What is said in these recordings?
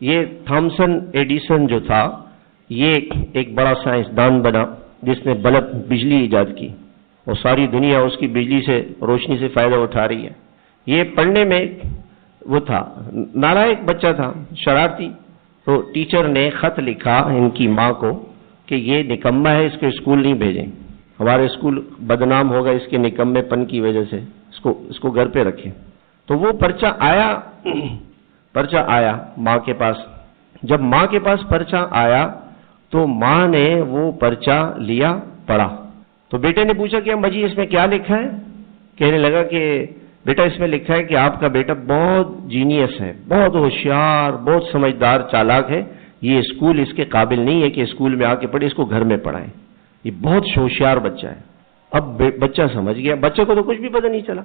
یہ Thomson Edison جو تھا یہ ایک بڑا سائنسدان بنا جس نے بلب بجلی ایجاد کی اور ساری دنیا اس کی بجلی سے روشنی سے فائدہ اٹھا رہی ہے۔ یہ پڑھنے میں وہ تھا، نالائق بچہ تھا، شرارتی، تو ٹیچر نے خط لکھا ان کی ماں کو کہ یہ نکمہ ہے، اس کو اسکول نہیں بھیجیں، ہمارے اسکول بدنام ہوگا اس کے نکمے پن کی وجہ سے، اس کو گھر پہ رکھیں۔ تو وہ پرچہ آیا ماں کے پاس۔ جب ماں کے پاس پرچہ آیا تو ماں نے وہ پرچہ لیا، پڑھا۔ تو بیٹے نے پوچھا کہ اماں جی اس میں کیا لکھا ہے؟ کہنے لگا کہ بیٹا اس میں لکھا ہے کہ آپ کا بیٹا بہت جینیس ہے، بہت ہوشیار، بہت سمجھدار، چالاک ہے، یہ اسکول اس کے قابل نہیں ہے کہ اسکول میں آ کے پڑھے، اس کو گھر میں پڑھائیں، یہ بہت ہوشیار بچہ ہے۔ اب بچہ سمجھ گیا، بچے کو تو کچھ بھی پتہ نہیں چلا،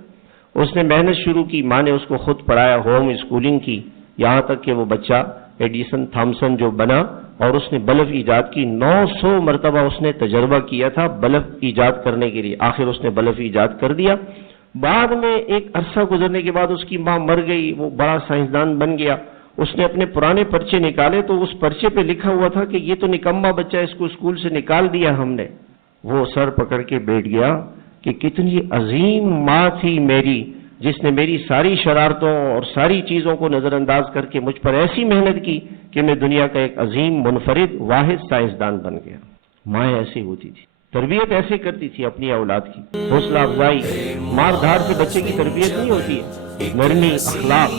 اس نے محنت شروع کی، ماں نے اس کو خود پڑھایا، ہوم اسکولنگ کی، یہاں تک کہ وہ بچہ ایڈیسن تھامسن جو بنا اور اس نے بلب ایجاد کی۔ 900 مرتبہ اس نے تجربہ کیا تھا بلب ایجاد کرنے کے لیے، آخر اس نے بلب ایجاد کر دیا۔ بعد میں ایک عرصہ گزرنے کے بعد اس کی ماں مر گئی، وہ بڑا سائنسدان بن گیا۔ اس نے اپنے پرانے پرچے نکالے تو اس پرچے پہ لکھا ہوا تھا کہ یہ تو نکمہ بچہ ہے، اس کو اسکول سے نکال دیا ہم نے۔ وہ سر پکڑ کے بیٹھ گیا کہ کتنی عظیم ماں تھی میری، جس نے میری ساری شرارتوں اور ساری چیزوں کو نظر انداز کر کے مجھ پر ایسی محنت کی کہ میں دنیا کا ایک عظیم، منفرد، واحد سائنسدان بن گیا۔ مائیں ایسی ہوتی تھی، تربیت ایسے کرتی تھی اپنی اولاد کی، حوصلہ افزائی، مار دھار سے بچے کی تربیت نہیں ہوتی ہے، نرمی، اخلاق۔